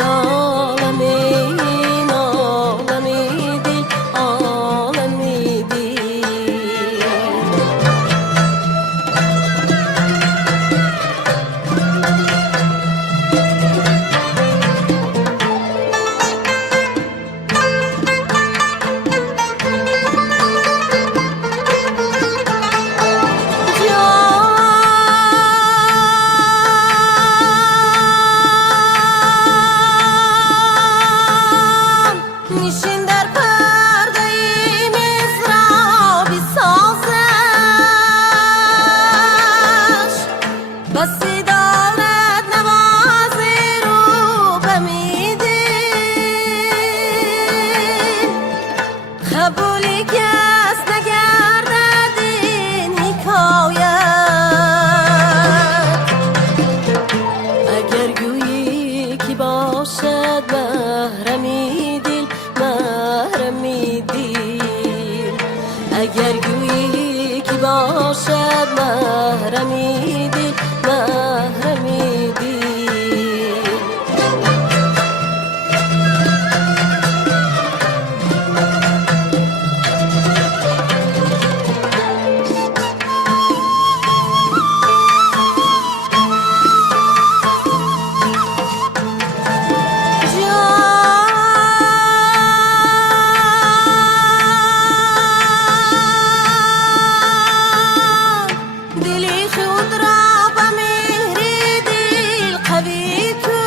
عالمین عالمی دل عالمی دل نشین در پرده مزرابی سازش بسی دارد نوازی رو بمیدین قبولی کس نگردد این حکایت اگر گویی کی باشد محرمی دل محرمی دل اگر گویی کی باشد محرمی دل محرمی دل دلی خود را به مهر دل قوی کن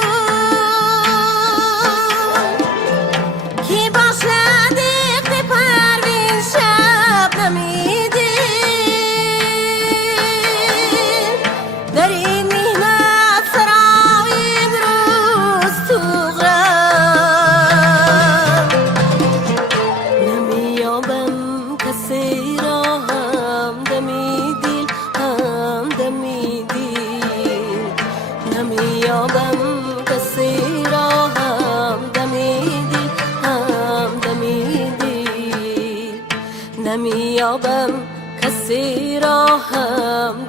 کی باشد اقت پروین شب نمیدین در این مهنت سرایم روز تو غم نمیابم کسی را همدمی دل همدمی دل نمیابم کسی را همدمی دل همدمی دل نمیابم کسی را هم